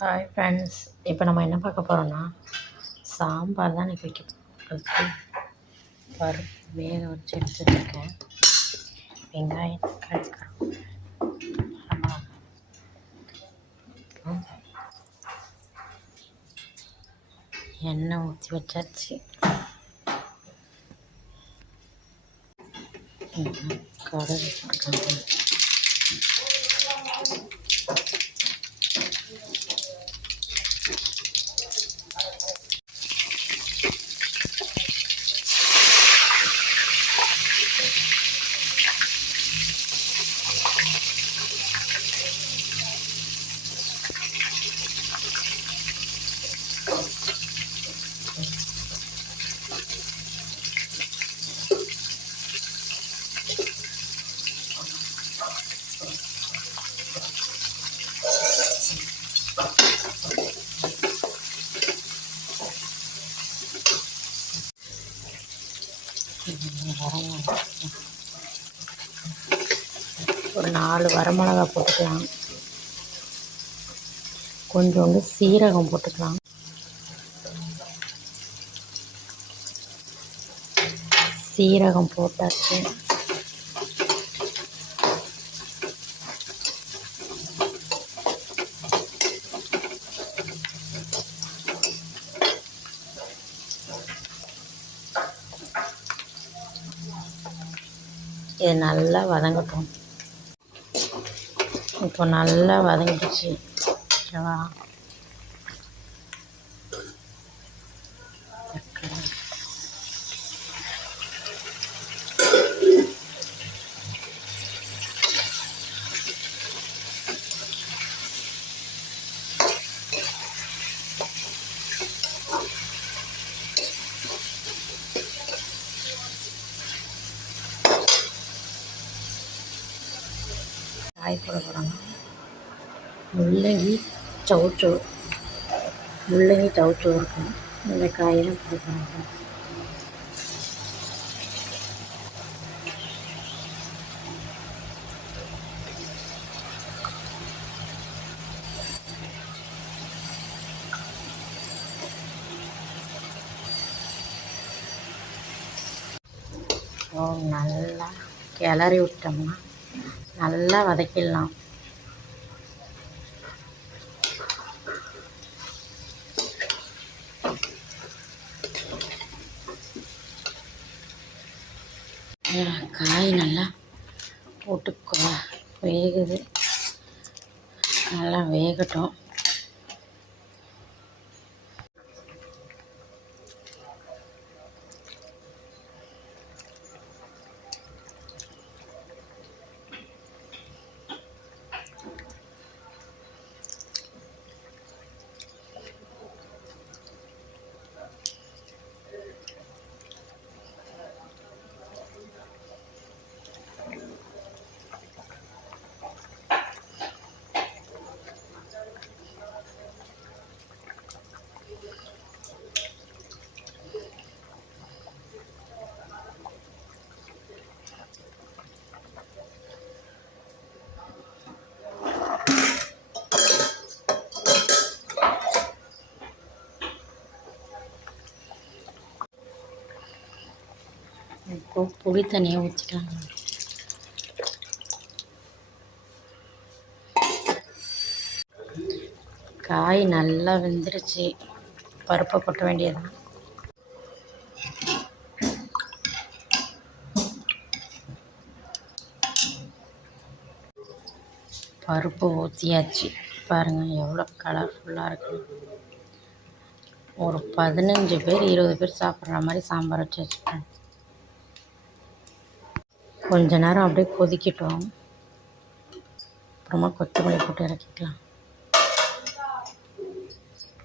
Hi friends இப்போ நம்ம என்ன பார்க்க போகிறோன்னா சாம்பார் தான் இன்றைக்கி வைக்க பருப்பு வேக வச்சு எடுத்துருக்கேன் வச்சுருக்கேன் வெங்காயம் தக்காளி எண்ணெய் ஊற்றி வச்சாச்சு. கடுகு ஒரு நாலு வரமிளகா போட்டுக்கலாம். கொஞ்சோண்டு சீரகம் போட்டுக்கலாம். சீரகம் போட்டாச்சு. இது நல்லா வதங்கட்டும். இப்போ நல்லா வதங்கிடுச்சு. ஓகேவா? காய் போட போகிறாங்க முள்ளங்கி சவுச்சோ முள்ளங்கி சவுச்சோ இருக்கும். இந்த காயெல்லாம் போட போகிறாங்க நல்லா கிளறி விட்டோம்னா நல்லா வதக்கிடலாம். காய் நல்லா போட்டு வேகுது. நல்லா வேகட்டும். இப்போ புளி தண்ணியை ஊற்றிக்கலாம் காய் நல்லா வெந்துருச்சு. பருப்பை கொட்ட வேண்டியதுதான். பருப்பு ஊற்றியாச்சு பாருங்கள் எவ்வளோ கலர்ஃபுல்லாக இருக்கு. ஒரு பதினஞ்சு பேர் இருபது பேர் சாப்பிட்ற மாதிரி சாம்பார் வச்சு வச்சுப்பேன் கொஞ்ச நேரம் அப்படியே கொதிக்கட்டும். அப்புறமா கொத்தமல்லி போட்டு இறக்கிக்கலாம்.